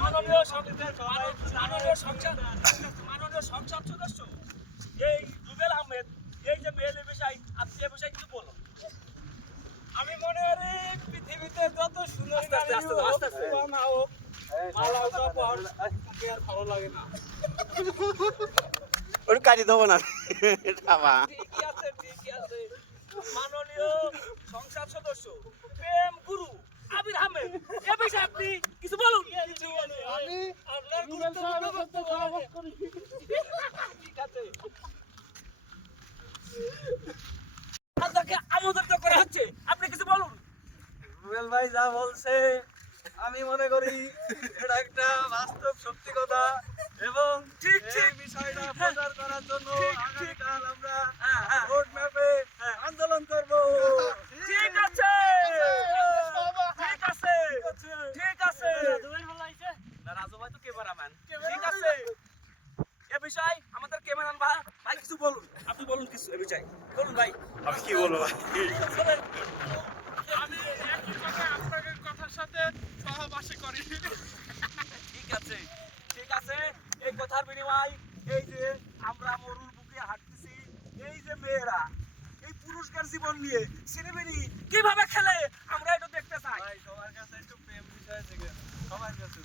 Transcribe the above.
মাননীয় সংসদ সদস্য এই রুবেল আহমেদ, এই যে মেয়ের বিষয়, আপনি এ বিষয়ে কিছু বলুন। আমি মনে করি পৃথিবীতে যত সুন্দর ভালো লাগে না। ওটা কাটি দেবো না বাবা। ঠিকই আছে, ঠিকই আছে। মাননীয় সংসদ সদস্য প্রেম গুরু আবির আহমেদ, এ বিষয়ে আপনি কিছু বলুন। আমি আপনার গুরুত্বপূর্ণ বক্তব্য করি। ঠিক আছে, আপনাকে আমন্ত্রিত করা হচ্ছে, আপনি কিছু বলুন। রুবেল ভাই যা বলছে আমি মনে করি এটা একটা বাস্তব সত্যি কথা, এবং ঠিক, এই ঠিক। বিষয়টা প্রচার করার জন্য আগামীকাল আমরা হ্যাঁ। রোড ম্যাপে আন্দোলন করব। ঠিক আছে, ঠিক আছে, ঠিক আছে। না, রাজু ভাই তো ক্যামেরাম্যান। ঠিক আছে, এ বিষয় আমাদের ক্যামেরাম্যান ভাই কিছু বলুন। আপনি বলুন কিছু এ বিষয় বলুন ভাই। আমি কি বলবো ভাই? আমি একই কথা আপনাদের কথার সাথে সহবাসী করি। ঠিক আছে, ঠিক আছে। এই কথার বিনিময়, এই যে আমরা মরুর বুকে হাঁটতেছি, এই যে মেয়েরা এই পুরুষকার জীবন নিয়ে সিনেমেরি কিভাবে খেলে আমরা এটা দেখতে চাই। ভাই সবার কাছে একটু প্রেম বিষয় থেকে সবার কাছে